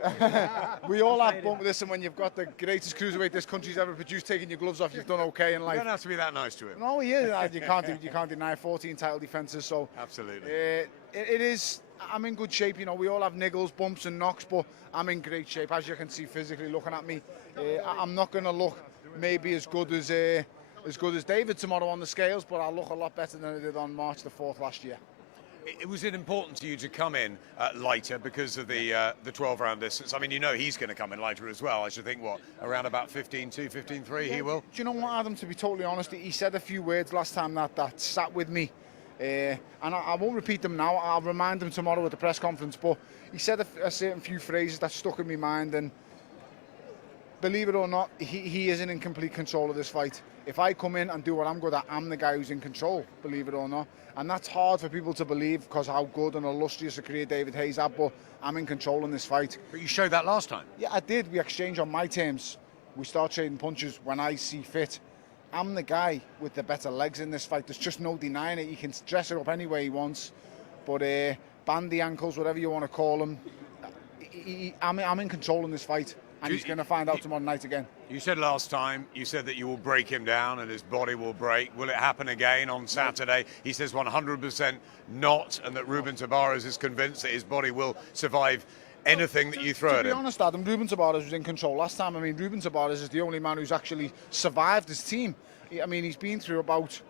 We all have bumps. Listen, when you've got the greatest cruiserweight this country's ever produced, taking your gloves off, you've done okay in life. You don't have to be that nice to him. No, he is. You can't deny 14 title defences. So absolutely, it is. I'm in good shape. You know, we all have niggles, bumps, and knocks, but I'm in great shape, as you can see physically looking at me. I'm not going to look maybe as good as David tomorrow on the scales, but I'll look a lot better than I did on March the 4th last year. Was it important to you to come in lighter because of the 12-round distance? I mean, you know he's going to come in lighter as well. I should think, around about 15-2, 15-3, he will? Do you know what, Adam, to be totally honest, he said a few words last time that sat with me. And I won't repeat them now. I'll remind him tomorrow at the press conference. But he said a certain few phrases that stuck in my mind. And believe it or not, he isn't in complete control of this fight. If I come in and do what I'm good at, I'm the guy who's in control, believe it or not. And that's hard for people to believe because how good and illustrious a career David Haye's had, but I'm in control in this fight. But you showed that last time. Yeah, I did. We exchanged on my terms. We start trading punches when I see fit. I'm the guy with the better legs in this fight. There's just no denying it. He can dress it up any way he wants. But bandy ankles, whatever you want to call them, I'm in control in this fight. And he's going to find out tomorrow night again. You said last time, you said that you will break him down and his body will break. Will it happen again on Saturday? He says 100% not, and that Ruben Tabarez is convinced that his body will survive anything that you throw at him. To be honest, Adam, Ruben Tabarez was in control last time. I mean, Ruben Tabarez is the only man who's actually survived his team. I mean, he's been through about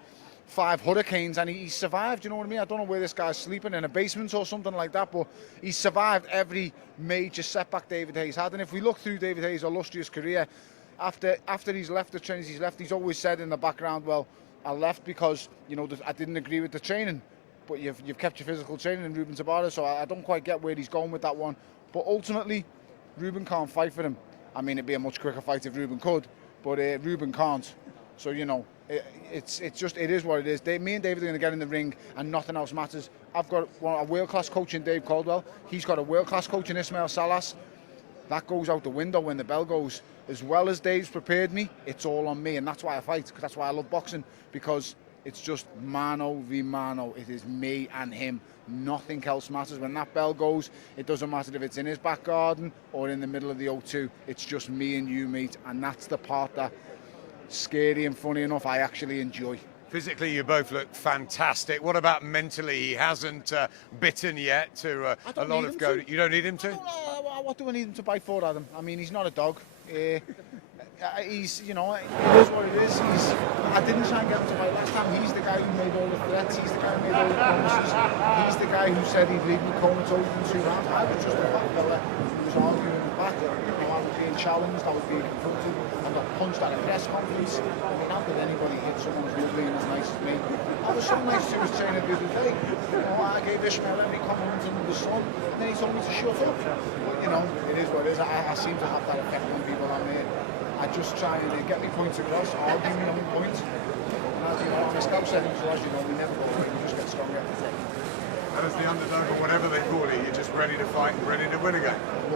5 hurricanes and he's survived, you know what I mean? I don't know where this guy's sleeping, in a basement or something like that, but he's survived every major setback David Haye's had. And if we look through David Haye's illustrious career, after he's left the trainers he's always said in the background, well, I left because, you know, I didn't agree with the training, but you've kept your physical training in Ruben Tabarez, so I don't quite get where he's going with that one. But ultimately, Ruben can't fight for him. I mean, it'd be a much quicker fight if Ruben could, but Ruben can't. So, you know, it is what it is. Me and David are going to get in the ring and nothing else matters. I've got a world-class coach in Dave Caldwell. He's got a world-class coach in Ismail Salas. That goes out the window when the bell goes. As well as Dave's prepared me, it's all on me, and that's why I fight, because that's why I love boxing, because it's just mano v mano. It is me and him. Nothing else matters. When that bell goes, it doesn't matter if it's in his back garden or in the middle of the O2. It's just me and you, mate, and that's the part that, scary and funny enough, I actually enjoy. Physically, you both look fantastic. What about mentally? He hasn't bitten yet to a lot of go. You don't need him to? What do I need him to bite for, Adam? I mean, he's not a dog. He's, you know, it is what it is. I didn't try and get him to fight last time. He's the guy who made all the threats. He's the guy who made all the promises. He's the guy who said he'd leave me comatose in 2 rounds. I was just a fat fella who was arguing in the back. You know, I was being challenged, I was being confronted. I got punched at a press conference. I mean, how could anybody hit someone as lovely and as nice as me? I was so nice to his trainer the other day. You know, I gave Ishmael every compliment under the sun, and then he told me to shut up. But, you know, it is what it is. I seem to have that effect on people on there. I just try and get me points across, argue me on point. And as you know, I'm a scout setting, so as you know, we never go away, we just get stronger. And as the underdog or whatever they call it, you're just ready to fight and ready to win again. I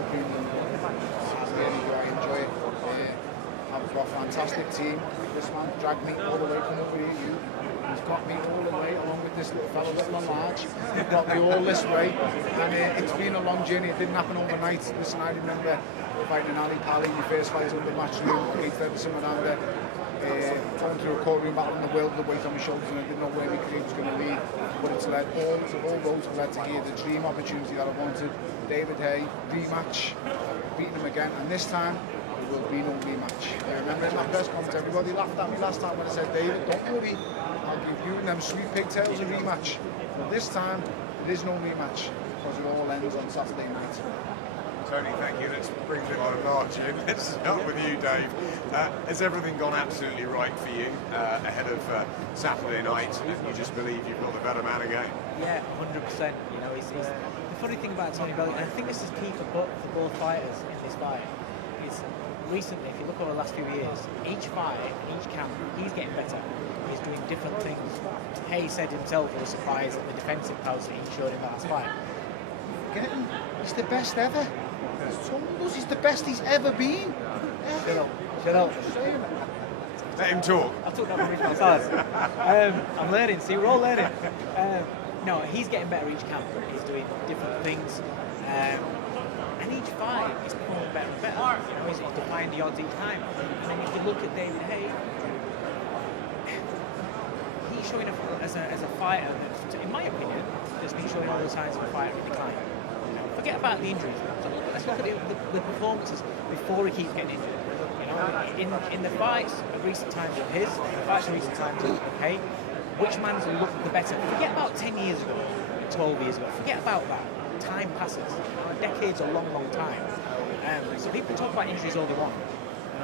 really do, I enjoy it. I've got a fantastic team. This man dragged me all the way from over here. He's got me all the way, along with this little fellow, little and large. He got me all this way. And it's been a long journey. It didn't happen overnight. Listen, I remember fighting Ali Pali, my first fight under Matchroom, 8th Miranda. Going through a courtroom battle in the world, the weight on my shoulders, and I didn't know where my career was going to lead. But it's led all roads have led to here, the dream opportunity that I wanted. David Haye, rematch, beating him again, and this time there will be no rematch. I remember in that press conference, everybody laughed at me last time when I said, David, don't worry, I'll give you and them sweet pigtails a rematch. But this time, there is no rematch, because it all ends on Saturday night. Tony, thank you. Let's bring it on large in. Let's start with you, Dave. Has everything gone absolutely right for you ahead of Saturday night? You just believe you've got the better man again? Yeah, 100%. You know, he's the funny thing about Tony Bellew, and I think this is key for both fighters in this fight, is recently, if you look over the last few years, each fight, each camp, he's getting better. He's doing different things. Haye said himself he was surprised at the defensive powers that he showed in that last fight. Get him. He's the best ever. He's the best he's ever been. Shut up. Let him talk. I took that from myself. I'm learning, see, we're all learning. know, he's getting better each camp. He's doing different things. And each fight is becoming better and better. You know, he's defying the odds each time. And then if you look at David Haye, he's showing up as a fighter that, in my opinion, has been showing all the signs of a fighter in decline. You know, forget about the injuries. Let's look at the performances before he keeps getting injured. You know, in the fights of recent times of his, the fights of recent times of Haye, which man's looked the better? Forget about 10 years ago, 12 years ago. Forget about that. Time passes. Decades a long, long time. So people talk about injuries all they want.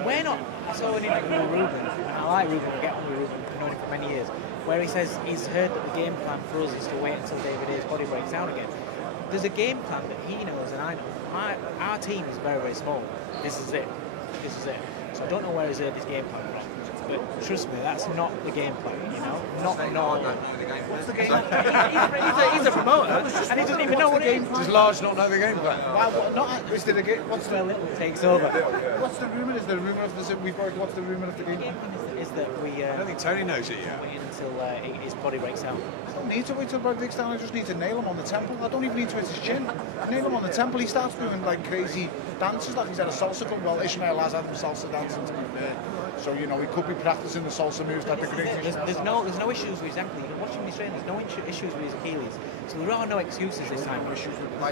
We're not. I saw an interview with Ruben, and I like Ruben, we'll get on with Ruben, I've known him for many years, where he says he's heard that the game plan for us is to wait until David Haye's body breaks down again. There's a game plan that he knows and I know. Our team is very, very small. This is it. This is it. So I don't know where he's heard this game plan from. But trust me, that's not the game plan, you know? Not What's the game plan? He's a promoter, and he doesn't even know what it is. Does Large not know the game plan? Is there a game? What's where Little takes over? What's the rumour? Is there a rumour of the what's the rumour of the game plan? Is that we... I don't think Tony knows it yet. Wait until his body breaks out. I don't need to wait till body breaks down, I just need to nail him on the temple. I don't even need to hit his chin. I nail him on the temple, he starts doing like crazy dances like he's at a salsa club. Well, Ishmael has had him salsa dancing, to be fair. So, you know, he could be practicing the salsa moves that the great there's no issues with his ankle. You can watch him in his training, there's no issues with his Achilles. So there are no excuses this time. Issues with no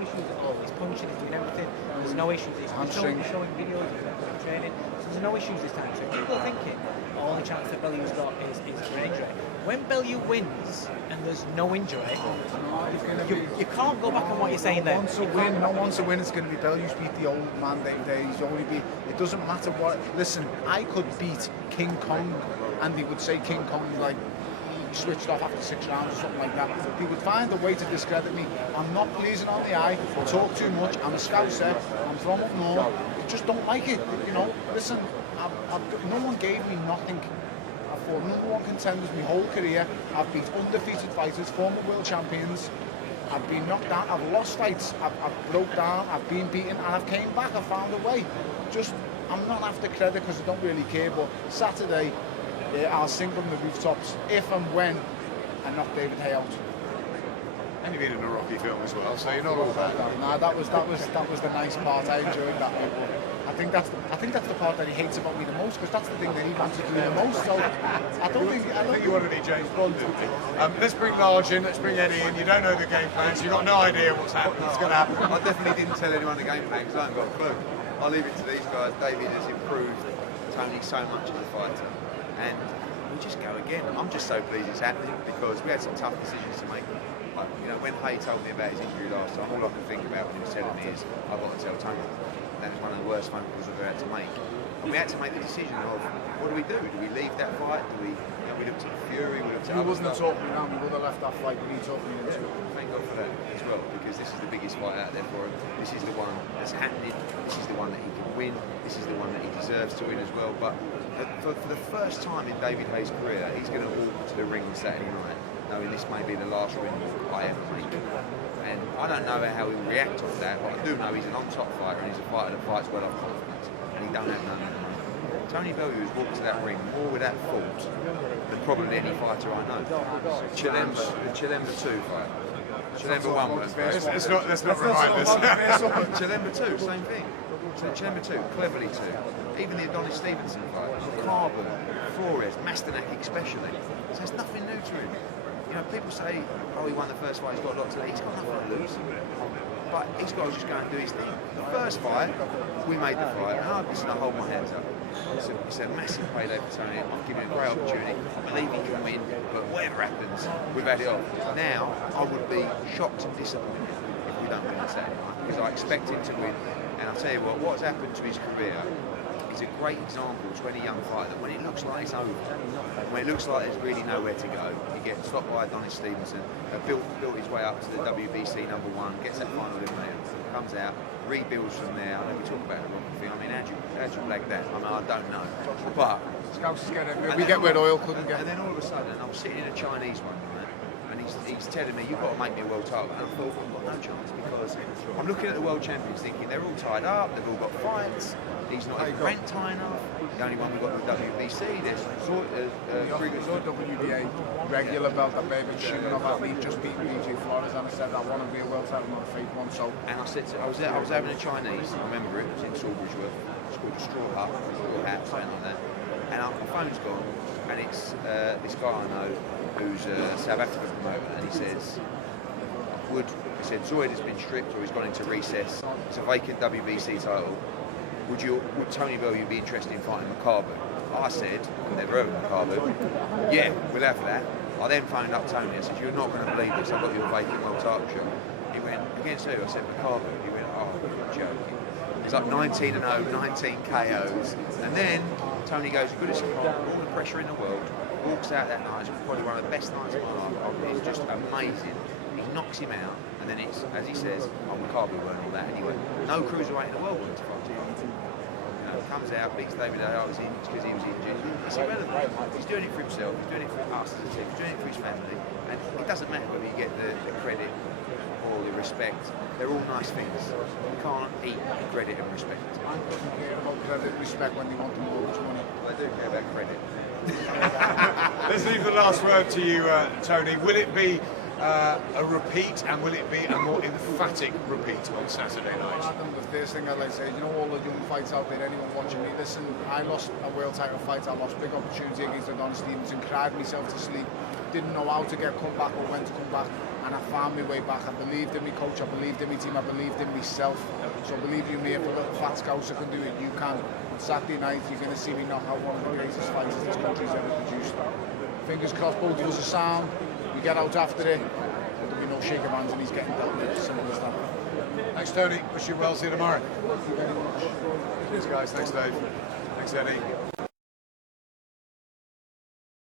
issues at all. He's punching, he's doing everything. There's no issues. He's showing videos, he's training. So there's no issues this time. So people are thinking, the only chance that Bellew's got is for an injury. When Bellew wins and there's no injury, you can't go back on what you're saying there. No one's a win. It's going to be Bellew's beat the old man David Haye. He's only beat. It doesn't matter what. Listen, I could beat King Kong, and they would say King Kong like he switched off after 6 rounds or something like that. They would find a way to discredit me. I'm not pleasing on the eye. I talk too much. I'm a Scouser. I'm from up north. I just don't like it. You know. Listen, no one gave me nothing. I've fought #1 contenders my whole career. I've beat undefeated fighters, former world champions. I've been knocked down, I've lost fights, I've broke down, I've been beaten, and I've came back, I've found a way. Just, I'm not after credit because I don't really care, but Saturday, I'll sing from the rooftops if and when I knock David Haye out. And you've been in a Rocky film as well, so you're not all bad. No, that was the nice part. I enjoyed that. I think that's the part that he hates about me the most, because that's the thing that he wants to do the most. So I think you want to be James Bond, didn't you? Let's bring Large in. Let's bring Eddie in. You don't know the game plan, so you've got no idea what's happening. What's going to happen. I definitely didn't tell anyone the game plan because I haven't got a clue. I'll leave it to these guys. David has improved Tony so much as a fighter, and we just go again. I'm just so pleased it's happening because we had some tough decisions to make. Like, you know, when Haye told me about his injury last time, all I could think about when he was telling me is I've got to tell Tony. That was one of the worst phone calls I've ever had to make. And we had to make the decision of what do we do? Do we leave that fight? Do we? You know, we looked at Fury. We looked at. We wouldn't have talked me down. We would have left that fight. We talked me into it. Thank God for that as well, because this is the biggest fight out there for him. This is the one that's happening. This is the one that he can win. This is the one that he deserves to win as well. But for the first time in David Haye's career, he's going to walk to the ring on Saturday night, knowing this may be the last ring I ever make. And I don't know how he'll react off that, but I do know he's an on-top fighter and he's a fighter that fights well off confidence, and he don't have none of that. Tony Bellew has walked to that ring more with that thought than probably any fighter I know. Chilemba 2 fight. Chilemba 1 was first. Let's not remind us. Chilemba 2, same thing. Chilemba 2, cleverly 2. Even the Adonis Stevenson fight, Carbon, Flores, Masternak especially. So there's nothing new to him. You know, people say, oh, he won the first fight, he's got a lot to lose. He's got nothing to lose. But he's got to just go and do his thing. The first fight, we made the fight, and I'm just going to hold my hands up. It's a massive payday for Tony. I'm giving him a great opportunity. I believe he can win, but whatever happens, we've had it off. Now, I would be shocked and disappointed if we don't win on Saturday night, because I expect him to win. And I'll tell you what's happened to his career is a great example to any young fighter that when it looks like it's over, when it looks like there's really nowhere to go, he gets stopped by Adonis Stevenson, built his way up to the WBC #1, gets that final eliminator, comes out, rebuilds from there. I know we talk about the wrong thing. I mean, how'd you lag that? I mean, I don't know. But Scouts get it. We get where Oil couldn't get. And then all of a sudden, I was sitting in a Chinese one, right, and he he's telling me, you've got to make me a world title. And I thought, I've got no chance, because I'm looking at the world champions thinking they're all tied up, they've all got fights, he's not even ranked high enough. The only one we've got the WBC, there's WBA regular belt that David shooting off at me, just beating BJ Flores, and I said I want to be a world title, not a fake one. So, and I said, I was having a Chinese, I remember it was in Sawbridgeworth, it's called a straw hut, a little hat, something like that. And my phone's gone, and it's this guy I know who's a South African promoter, and he says, he said Zoid has been stripped or he's gone into recess. It's a vacant WBC title. Would Tony Bellew be interested in fighting Makabu? I said, I've never heard of Makabu. Yeah, we'll have that. I then phoned up Tony and said, you're not going to believe this, I've got your vacant world title shot. He went, against who? I said, Makabu. He went, oh, you're joking. It's like 19-0, 19 KOs. And then Tony goes, good as all the pressure in the world, walks out that night, it's probably one of the best nights of my life. It's just amazing. He knocks him out, and then it's, as he says, Makabu won't all that. And he went, no cruiserweight in the world wants to fight him. Comes out, beats David Haye, I was in because he was injured. It's irrelevant. He's doing it for himself, he's doing it for us as a team, he's doing it for his family, and it doesn't matter whether you get the credit or the respect. They're all nice things. You can't eat credit and respect. I don't care about credit and respect when they want the mortgage money. They do care about credit. Let's leave the last word to you, Tony. Will it be a repeat, and will it be a more emphatic repeat on Saturday night? Adam, the first thing I'd like to say, you know, all the young fights out there, anyone watching me, listen, I lost a world title fight, I lost big opportunity against Tony Stevenson, cried myself to sleep, didn't know how to get come back or when to come back, and I found my way back. I believed in my coach, I believed in my team, I believed in myself. So believe you me, if a little fat scouser can do it, you can. On Saturday night, you're going to see me knock out one of the greatest fighters this country's ever produced. Fingers crossed, both of us are sound. We get out after it. There'll be no shake of hands, and he's getting dealt with. Simple as that. Thanks, Tony. Wish you well. See you tomorrow. Thank you very much. Cheers, guys. Thanks, Dave. Thanks, Eddie.